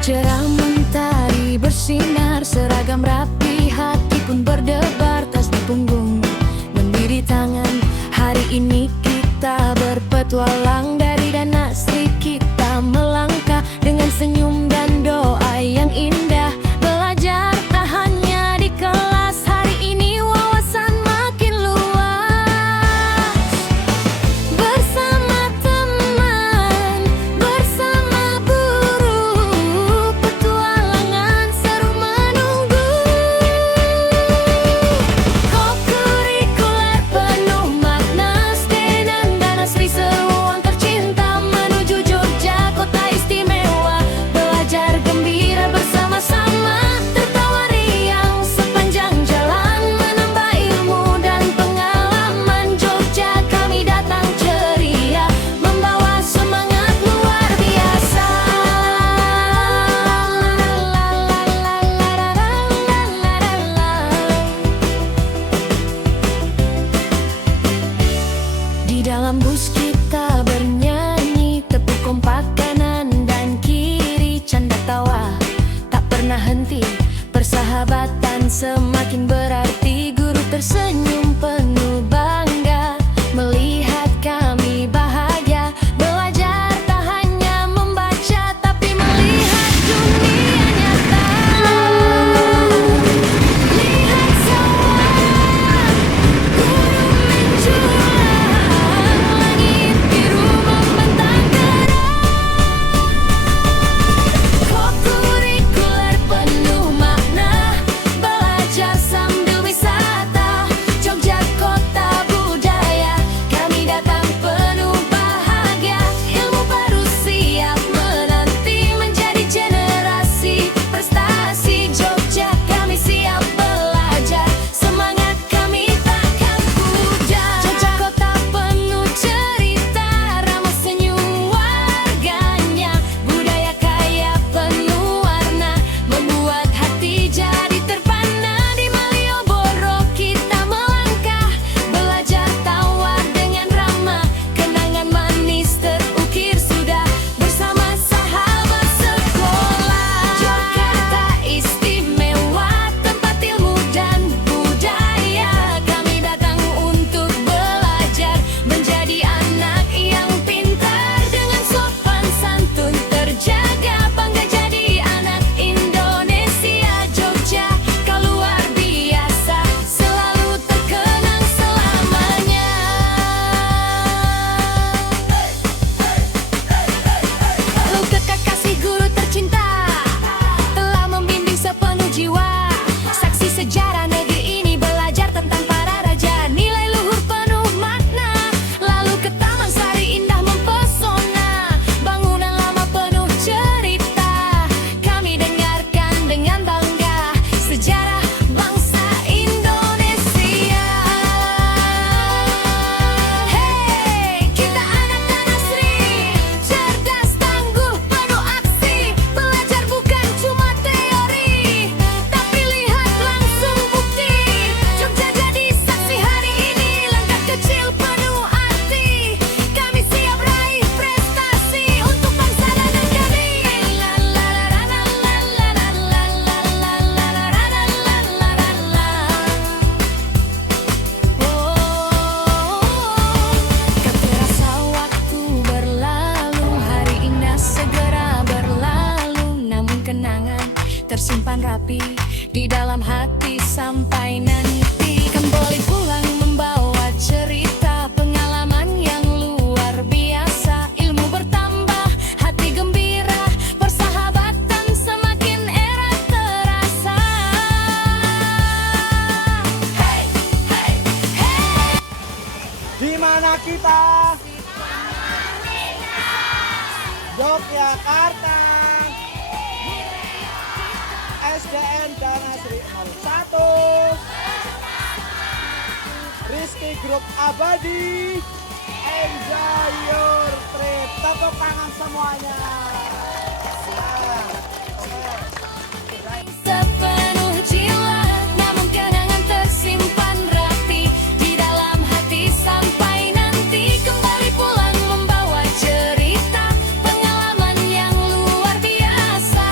cerah mentari bersinar, seragam rapi, hati pun berdebar, tas di punggung, mendiri tangan. Hari ini kita berpetualang, dari Dana Sri kita melangkah dengan senyum dan doa yang indah. Belajar tak hanya di kelas, hari ini wawasan makin luas. Bersama teman, bersama guru, petualangan seru menunggu. Kokurikuler penuh makna, Stenan Dana Sri seruang tercinta, menuju Jogja kota istimewa. Belajar gembira bersama-sama, tertawa riang sepanjang jalan, menambah ilmu dan pengalaman. Jogja kami datang ceria, membawa semangat luar biasa. Di dalam bus kita bernyanyi, tepuk kompak kanan dan kiri, canda tawa tak pernah henti, persahabatan semakin berarti. Guru tersenyum penuh bangga melihat kami bahagia. Belajar tak hanya membaca, tapi melihat dunia nyata. Lihat sawah, gunung menjulang, langit biru membentang terang. Kokurikuler penuh makna, belajar sambil wisata. Jogja kota budaya, kami datang penuh bahagia. Ilmu baru siap menanti, menjadi generasi prestasi. Jogja kami siap belajar, semangat kami takkan pudar. Jogja kota penuh cerita, ramah senyum warganya, budaya kaya penuh warna, membuat hati jadi terpana. Di Malioboro kita melangkah, belajar tawar dengan ramah, kenangan manis terukir sudah bersama sahabat sekolah. Jakarta istimewa, tempat ilmu dan budaya, kami datang untuk belajar, menjadi anak yang pintar, dengan sopan santun terjaga, bangga jadi anak Indonesia. Jogja kau luar biasa, selalu terkenang selamanya. Lalu kekasih guru tercinta telah membimbing sepenuh jiwa, saksi sejarah negeri ini, belajar tentang para raja, nilai luhur penuh makna. Lalu ke Taman Sari indah mempesona, bangunan lama penuh cerita, kami dengarkan dengan bangga sejarah bangsa Indonesia. Hey, kita anak Dana Sri, cerdas, tangguh, penuh aksi. Belajar bukan cuma teori, tapi lihat langsung bukti. Jogja jadi saksi hari ini, langkah kecil penuh arti. Kami siap raih prestasi untuk bangsa dan negeri. Kau terasa waktu berlalu, hari indah segera berlalu, namun kenangan tersimpan rapi di dalam hati sampai nanti. Kembali pulang membawa cerita pengalaman yang luar biasa, ilmu bertambah, hati gembira, persahabatan semakin erat terasa. Hey, hey, hey. Di mana kita? Yogyakarta. SDN Dana Sri 01. Rizky Group Abadi. Enjoy your trip. Tepuk tangan semuanya. Sepenuh jiwa, namun kenangan tersimpan rapi di dalam hati sampai nanti. Kembali pulang membawa cerita pengalaman yang luar biasa.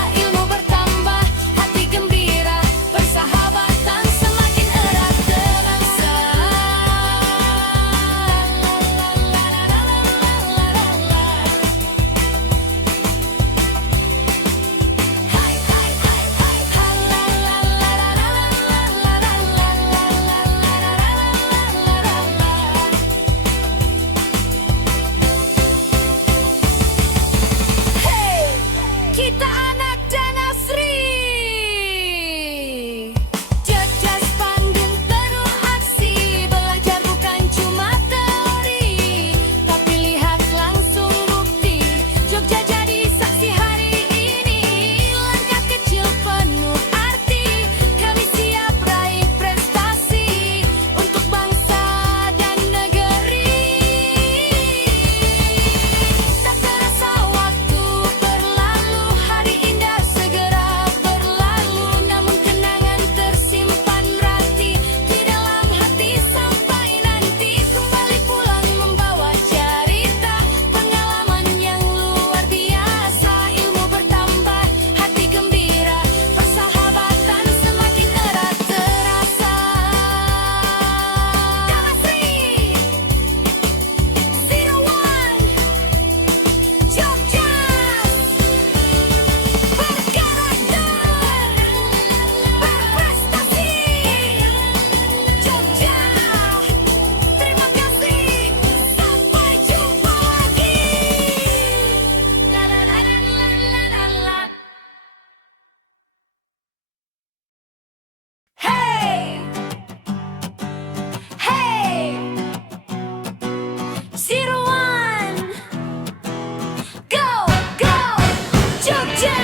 Jogja.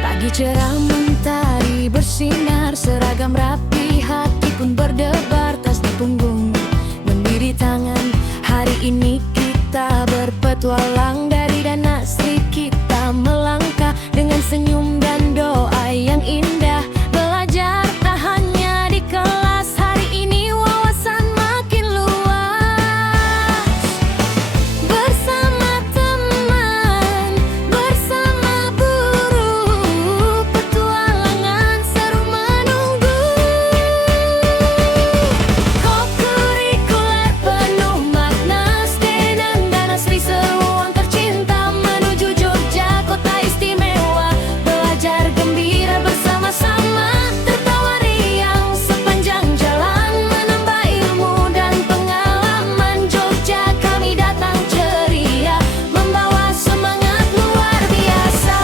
Pagi cerah mentari bersinar, seragam rapi, hati pun berdebar, tas di punggung, mendiri tangan. Hari ini kita berpetualang, dari Dana Sri kita melangkah dengan senyum dan doa yang indah. Belajar tak hanya di kelas, hari ini wawasan makin luas. Bersama teman, bersama guru, petualangan seru menunggu. Kokurikuler penuh makna, SDN Dana Sri seruan tercinta menuju Jogja, kota istimewa. Belajar gembira bersama-sama, tertawa riang sepanjang jalan, menambah ilmu dan pengalaman. Jogja kami datang ceria, membawa semangat luar biasa.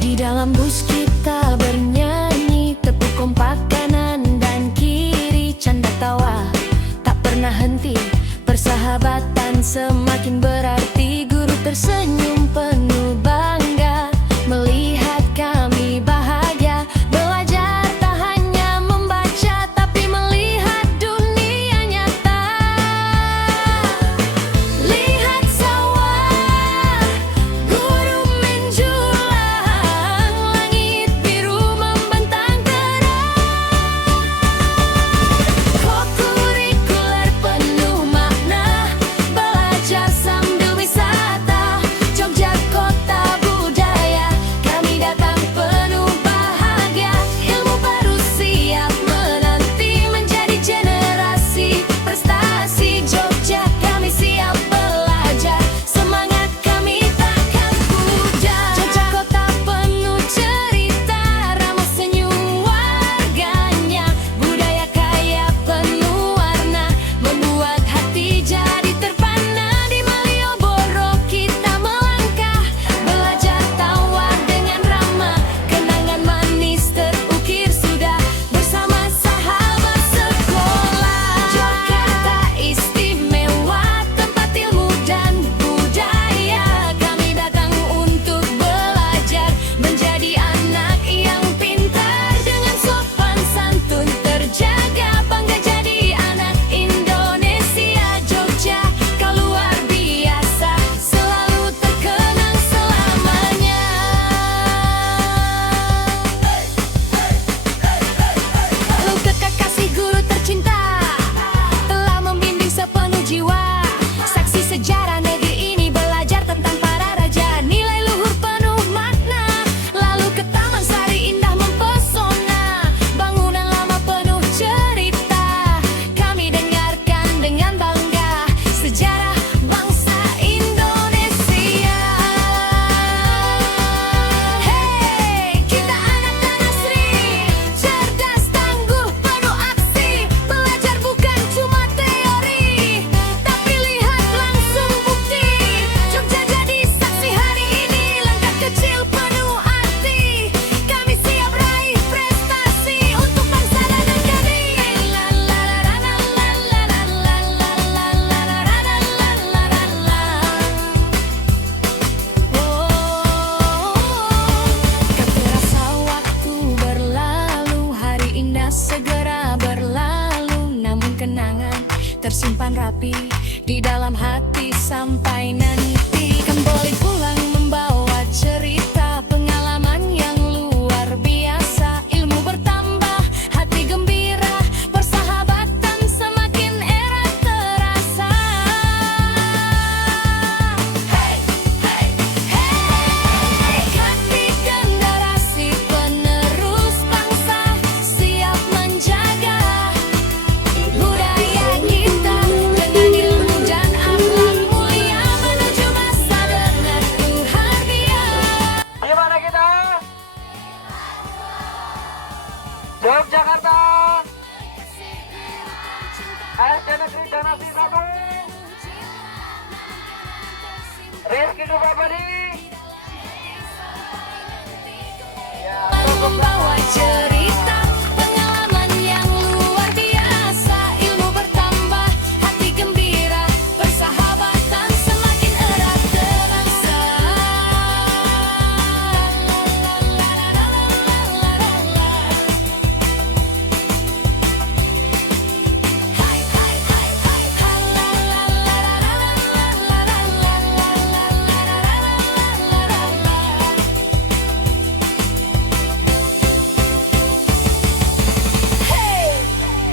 Di dalam bus kita bernyanyi, tepuk kompak kanan dan kiri, canda tawa tak pernah henti, persahabatan semakin berarti. Guru tersenyum penuh bangga melihat kami bahagia. Belajar tak hanya membaca, tapi melihat dunia nyata. Lihat sawah, guru menjulang, langit biru membentang terang. Kokurikuler penuh makna, belajar sambil wisata. Jogja kota budaya, kami datang penuh bahagia. Ilmu baru siap menanti, menjadi generasi prestasi. Jogja kami siap belajar, semangat kami takkan pudar. Jogja kota penuh cerita, ramah senyum warganya, budaya kaya penuh warna, membuat hati jadi terpana. Di Malioboro kita melangkah, belajar tawa dengan ramah, kenangan manis terukir sudah bersama sahabat sekolah. Jakarta istimewa, tempat ilmu dan budaya, kami datang untuk belajar, menjadi anak yang pintar, dengan sopan santun terjaga, bangga jadi anak Indonesia. Jogja kau luar biasa, selalu terkenang selamanya. Lalu kekasih guru tercinta telah membimbing sepenuh jiwa, saksi sejarah negeri ini, belajar tentang para raja, nilai luhur penuh makna. Lalu ke Taman Sari indah mempesona, bangunan lama penuh cerita, kami dengarkan dengan bangga sejarah bangsa Indonesia. Hey, kita anak Dana Sri, cerdas, tangguh, penuh aksi. Belajar bukan cuma teori, tapi lihat langsung bukti. Jogja jadi saksi hari ini, langkah kecil penuh arti. Kami siap raih prestasi untuk bangsa dan negeri. Kan terasa waktu berlalu, hari indah segera berlalu, namun kenangan tersimpan rapi di dalam hati sampai nanti. Kembali pulang membawa cerita pengalaman yang luar biasa, ilmu bertambah, hati gembira, persahabatan semakin erat terasa. Hey, hey, hey, kami generasi penerus bangsa, siap menjaga budaya kita dengan ilmu dan akhlak mulia, menuju Rizky Group Abadi. Ya, Membawa cerita pengalaman yang luar biasa, ilmu bertambah, hati gembira, persahabatan semakin erat terasa. Hai hai hai hai Hey,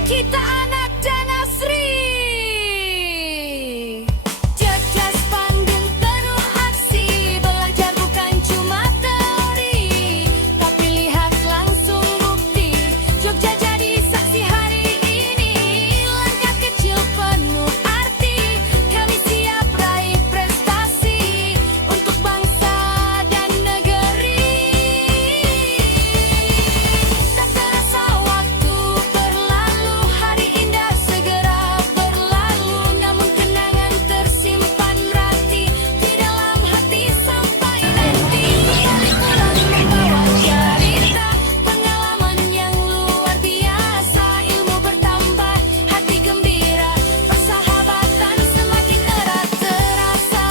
kita anak Danasri. Cerdas, pandai, penuh aksi, belajar bukan cuma teori, tapi lihat langsung bukti. Jogja jadi saksi hari ini, langkah kecil penuh arti. Kami siap raih prestasi untuk bangsa dan negeri. Tak terasa waktu berlalu, hari indah segera berlalu, namun kenangan tersimpan rapi di dalam hati sampai nanti. Kembali pulang membawa cerita pengalaman yang luar biasa, ilmu bertambah, hati gembira, persahabatan semakin erat terasa.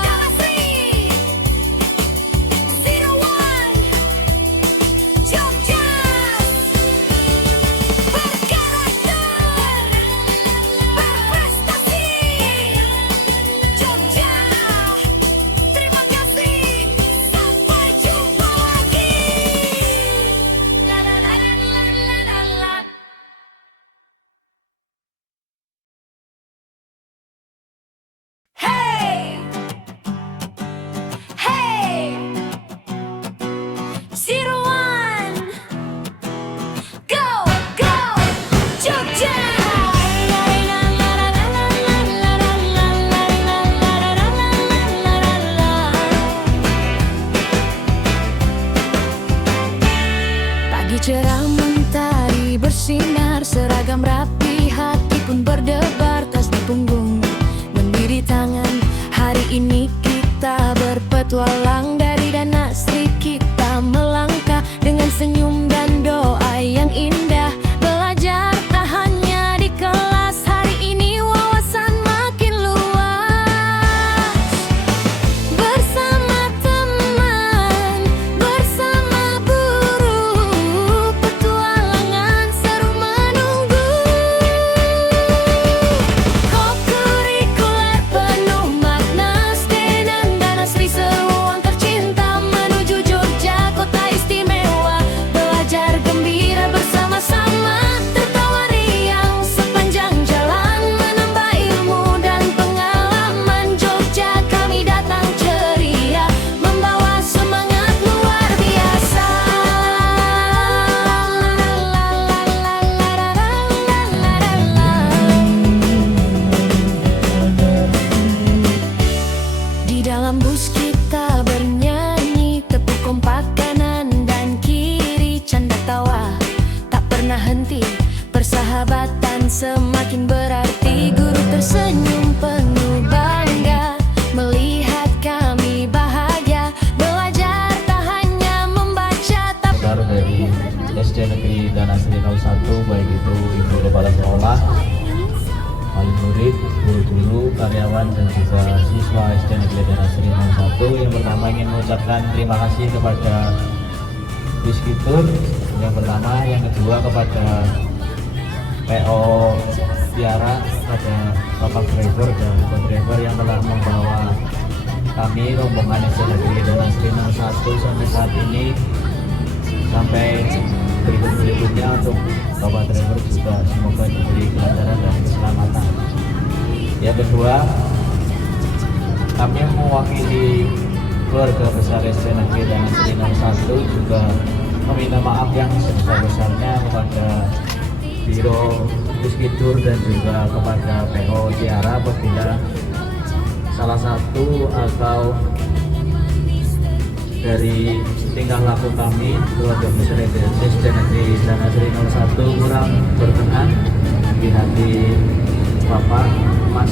Danasri 01 Jogja berkarakter, berprestasi. Jogja, terima kasih, sampai jumpa lagi. La la la la la la la. Hey, hey, 01, go, go, Jogja. Pagi cerah mentari bersinar, seragam rapi, hati pun berdebar, tas di punggung, mendiri tangan. Hari ini kita berpetualang dari Danasri, kita melangkah dengan senyum dan doa yang indah. Belajar tak hanya di kelas, hari ini wawasan makin luas. Bersama teman, bersama guru, petualangan seru menunggu. Kokurikuler penuh makna, SDN Danasri seruang tercinta menuju Jogja, kota istimewa. Belajar gembira bersama-sama, tertawa riang sepanjang jalan, menambah ilmu dan pengalaman. Jogja kami datang ceria, membawa semangat luar biasa. Di dalam bus kita bernyanyi, tepuk kompak kanan dan kiri, canda tawa tak pernah henti, persahabatan semakin berarti. Guru tersenyum penuh bangga melihat kami bahagia. Belajar tak hanya membaca tapi Baru dari SD Negeri Danasri 01, baik itu ibu kepala sekolah, wali murid, guru-guru, karyawan, dan juga siswa SD Negeri Danasri 01. Yang pertama ingin mengucapkan terima kasih kepada Rizky Group yang pertama, yang kedua kepada PO Tiara, kepada Bapak driver dan Bapak driver yang telah membawa kami rombongan SD Negeri Danasri 01 sampai saat ini, sampai berikut-berikutnya. Untuk Bapak driver juga semoga diberi kelancaran dan keselamatan. Yang kedua, kami mewakili keluarga besar SD Negeri Danasri 01 juga meminta maaf yang sebesar-besarnya kepada Biro Rizky Group dan juga kepada PO Tiara apabila salah satu atau dari tingkah laku kami keluarga besar SD Negeri Danasri 01 kurang berkenan di hati Bapak, Mas,